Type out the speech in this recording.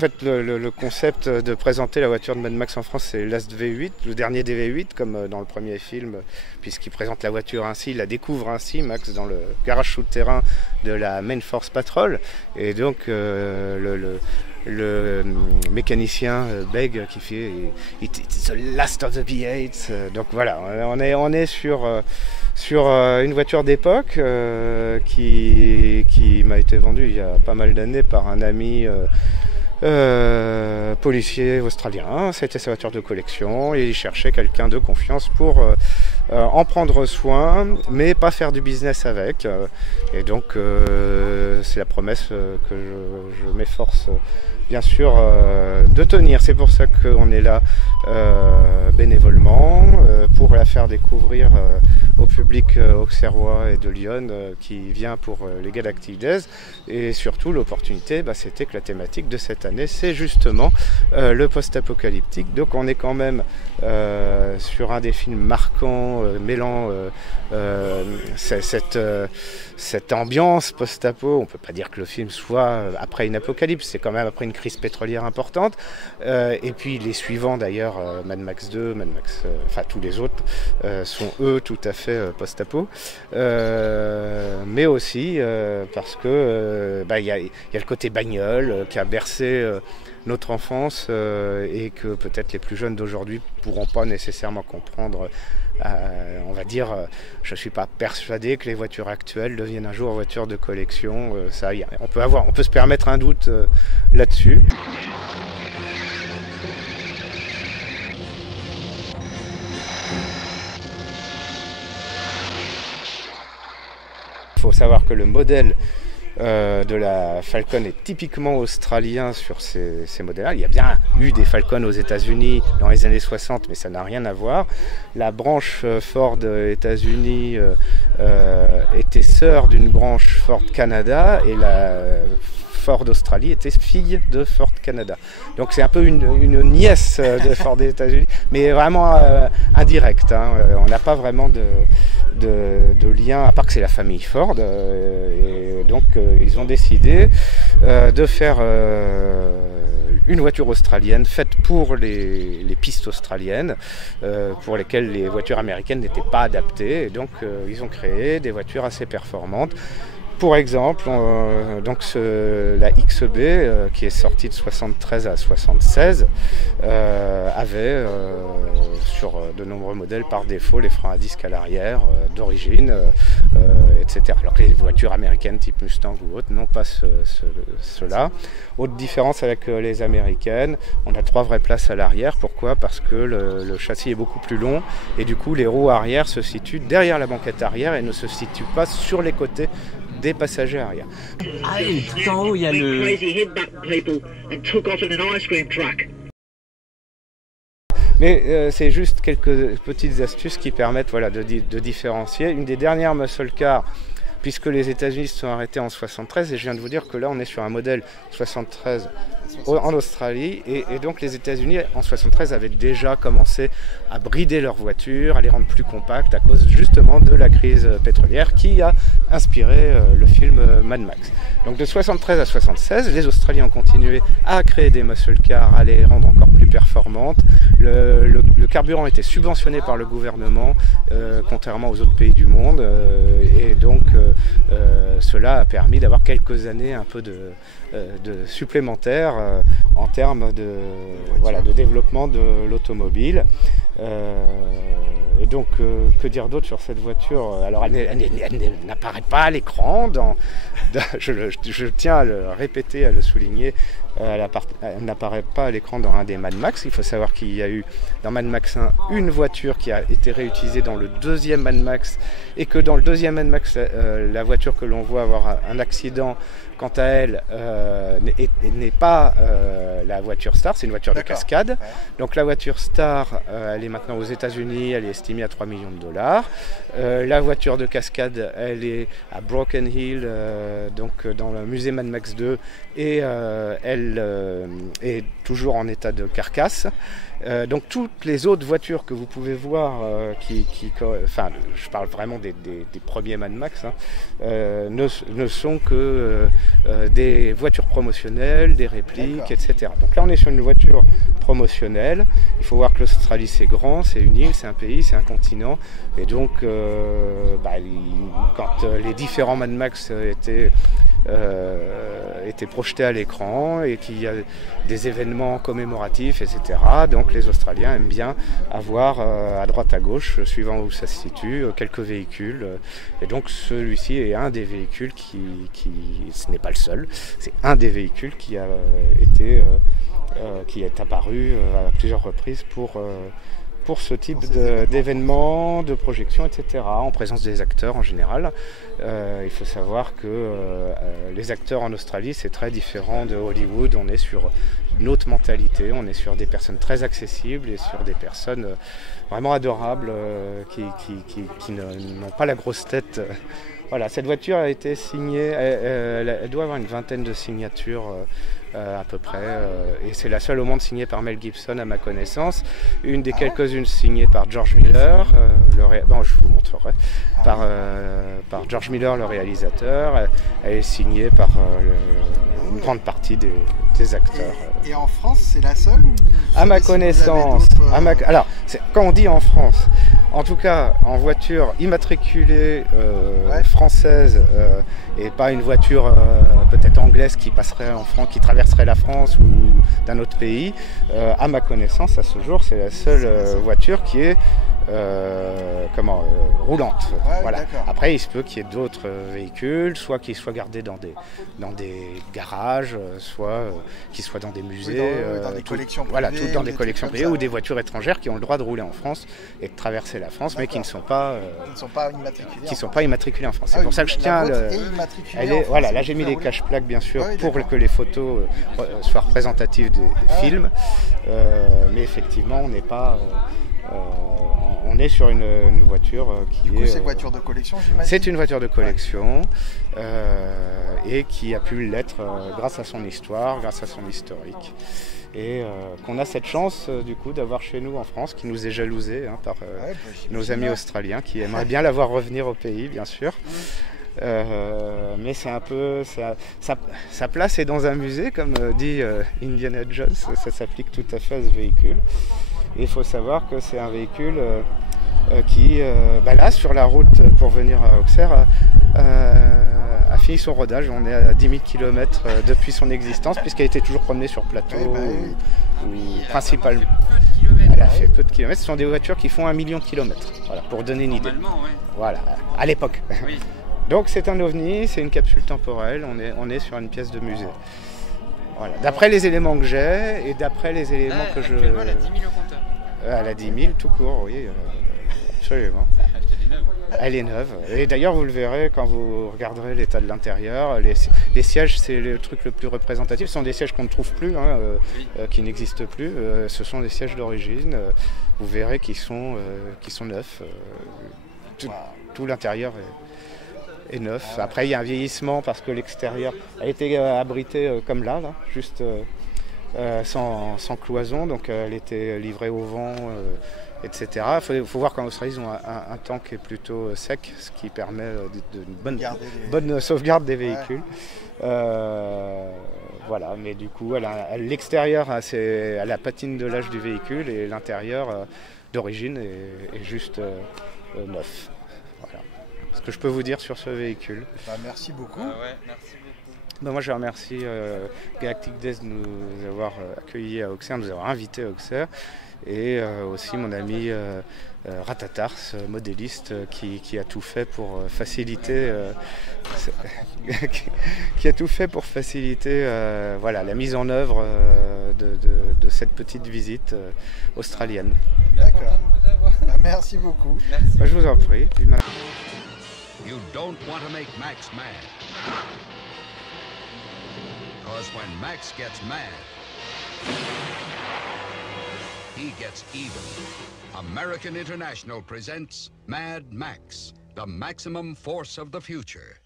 En fait, le concept de présenter la voiture de Mad Max en France, c'est l'Ast V8, le dernier des V8, comme dans le premier film, puisqu'il présente la voiture ainsi, il la découvre ainsi, Max, dans le garage souterrain de la Main Force Patrol. Et donc, le mécanicien bègue qui fait It's the last of the V8. Donc voilà, on est sur une voiture d'époque qui m'a été vendue il y a pas mal d'années par un ami policier australien. C'était sa voiture de collection et il cherchait quelqu'un de confiance pour en prendre soin, mais pas faire du business avec. Et donc c'est la promesse que je m'efforce bien sûr de tenir. C'est pour ça qu'on est là bénévolement, pour la faire découvrir au public auxerrois et de Lyon qui vient pour les Galactic Days. Et surtout l'opportunité, c'était que la thématique de cette année, c'est justement le post-apocalyptique. Donc on est quand même sur un des films marquants, mêlant cette ambiance post-apo. On ne peut pas dire que le film soit après une apocalypse, c'est quand même après une crise pétrolière importante. Et puis les suivants d'ailleurs, Mad Max 2, Mad Max, enfin tous les autres, sont eux tout à fait post-apo. Mais aussi parce que il y a le côté bagnole qui a bercé notre enfance et que peut-être les plus jeunes d'aujourd'hui pourront pas nécessairement comprendre. On va dire, je ne suis pas persuadé que les voitures actuelles deviennent un jour voitures de collection. On peut se permettre un doute là-dessus. Il faut savoir que le modèle de la Falcon est typiquement australien sur ces modèles-là. Il y a bien eu des Falcon aux États-Unis dans les années 60, mais ça n'a rien à voir. La branche Ford États-Unis était sœur d'une branche Ford Canada, et la Ford Australie était fille de Ford Canada. Donc c'est un peu une nièce de Ford des États-Unis, mais vraiment indirect. On n'a pas vraiment de lien, à part que c'est la famille Ford. Et donc ils ont décidé de faire une voiture australienne faite pour les pistes australiennes, pour lesquelles les voitures américaines n'étaient pas adaptées. Et donc ils ont créé des voitures assez performantes. Pour exemple, la XB, qui est sortie de 73 à 76, avait sur de nombreux modèles par défaut les freins à disque à l'arrière d'origine, etc. Alors que les voitures américaines type Mustang ou autres n'ont pas cela. Autre différence avec les américaines, on a 3 vraies places à l'arrière. Pourquoi? Parce que le châssis est beaucoup plus long et du coup les roues arrière se situent derrière la banquette arrière et ne se situent pas sur les côtés des passagers arrière. Ah, et tout en haut, il y a le... Mais c'est juste quelques petites astuces qui permettent de différencier. Une des dernières muscle cars, puisque les États-Unis se sont arrêtés en 73, et je viens de vous dire que là on est sur un modèle 73 en Australie, et donc les États-Unis en 73 avaient déjà commencé à brider leurs voitures, à les rendre plus compactes à cause justement de la crise pétrolière qui a inspiré le film Mad Max. Donc de 73 à 76, les Australiens ont continué à créer des muscle cars, à les rendre encore plus performantes. Le carburant était subventionné par le gouvernement, contrairement aux autres pays du monde, et donc cela a permis d'avoir quelques années un peu de supplémentaires en termes de développement de l'automobile. Et donc, que dire d'autre sur cette voiture? Alors, elle n'apparaît pas à l'écran. Je tiens à le répéter, à le souligner. Elle n'apparaît pas à l'écran dans un des Mad Max. Il faut savoir qu'il y a eu dans Mad Max 1 une voiture qui a été réutilisée dans le deuxième Mad Max, et que dans le deuxième Mad Max, la voiture que l'on voit avoir un accident, quant à elle, n'est pas la voiture Star, c'est une voiture de cascade. Ouais. Donc la voiture Star, elle est maintenant aux États-Unis, elle est estimée à 3 millions de dollars. La voiture de cascade, elle est à Broken Hill, donc dans le musée Mad Max 2, et toujours en état de carcasse. Donc toutes les autres voitures que vous pouvez voir, enfin, je parle vraiment des premiers Mad Max, hein, ne sont que des voitures promotionnelles, des répliques, etc. Donc là on est sur une voiture promotionnelle. Il faut voir que l'Australie c'est grand, c'est une île, c'est un pays, c'est un continent. Et donc quand les différents Mad Max étaient projetés à l'écran et qu'il y a des événements commémoratifs, etc. Donc les Australiens aiment bien avoir à droite à gauche, suivant où ça se situe, quelques véhicules. Et donc celui-ci est un des véhicules ce n'est pas le seul, c'est un des véhicules qui est apparu à plusieurs reprises pour ce type d'événements, de projections, etc., en présence des acteurs en général. Il faut savoir que les acteurs en Australie, c'est très différent de Hollywood. On est sur une autre mentalité, on est sur des personnes très accessibles et sur des personnes vraiment adorables qui n'ont pas la grosse tête. Voilà, cette voiture a été signée, elle doit avoir une vingtaine de signatures à peu près, et c'est la seule au monde signée par Mel Gibson à ma connaissance. Une des quelques-unes signée par George Miller, je vous montrerai, par George Miller le réalisateur. Elle est signée par une grande partie des acteurs. Et en France, c'est la seule ou à ma connaissance. Alors, quand on dit en France, en tout cas en voiture immatriculée française et pas une voiture peut-être anglaise qui passerait en France, qui traverserait la France ou d'un autre pays, à ma connaissance à ce jour c'est la seule voiture qui est roulante. Voilà. Après il se peut qu'il y ait d'autres véhicules, soit qui soient gardés dans des garages, soit qui soient dans des musées, dans des collections privées, voilà, dans des collections privées ou des voitures étrangères qui ont le droit de rouler en France et de traverser la France, mais qui ne sont pas immatriculées en France. C'est pour ça que je tiens voilà, là j'ai mis les cache-plaques bien sûr pour que les photos soient représentatives des films, mais effectivement on n'est pas on est sur une voiture qui est... c'est une voiture de collection, j'imagine. C'est une voiture de collection et qui a pu l'être grâce à son histoire, grâce à son historique. Et qu'on a cette chance du coup d'avoir chez nous en France, qui nous est jalousé par nos amis australiens qui aimeraient bien la voir revenir au pays, bien sûr. Mais c'est un peu sa place est dans un musée, comme dit Indiana Jones. Ça s'applique tout à fait à ce véhicule. Et il faut savoir que c'est un véhicule qui, là, sur la route pour venir à Auxerre, a fini son rodage. On est à 10 000 km depuis son existence, puisqu'elle était toujours promenée sur plateau principalement. Elle a fait peu de kilomètres. Ce sont des voitures qui font 1 million de kilomètres, voilà, pour donner une idée. Voilà, à l'époque. Oui. Donc c'est un ovni, c'est une capsule temporelle, on est sur une pièce de musée. Voilà. D'après les éléments que j'ai et d'après les éléments que je... Elle a 10 000 au compteur. Elle a 10 000 tout court, oui, absolument. Elle est neuve. Et d'ailleurs, vous le verrez quand vous regarderez l'état de l'intérieur. Les sièges, c'est le truc le plus représentatif. Ce sont des sièges qu'on ne trouve plus, qui n'existent plus. Ce sont des sièges d'origine. Vous verrez qu'ils sont neufs. Tout l'intérieur est neuf. Après, il y a un vieillissement parce que l'extérieur a été abrité comme là, juste sans cloison. Donc, elle était livrée au vent, etc. Il faut voir qu'en Australie, ils ont un temps qui est plutôt sec, ce qui permet une bonne sauvegarde des véhicules. Voilà, mais du coup, l'extérieur a la patine de l'âge du véhicule et l'intérieur d'origine est juste neuf. Voilà ce que je peux vous dire sur ce véhicule. Merci beaucoup. Merci beaucoup. Moi, je remercie Galactic Days de nous avoir accueillis à Auxerre, de nous avoir invités à Auxerre. Et aussi mon ami Ratatars, modéliste, qui a tout fait pour faciliter voilà, la mise en œuvre de cette petite visite australienne. D'accord. Merci beaucoup. Merci. Je vous en prie. You don't want to make Max mad. Because when Max gets mad, he gets even. American International presents Mad Max, the maximum force of the future.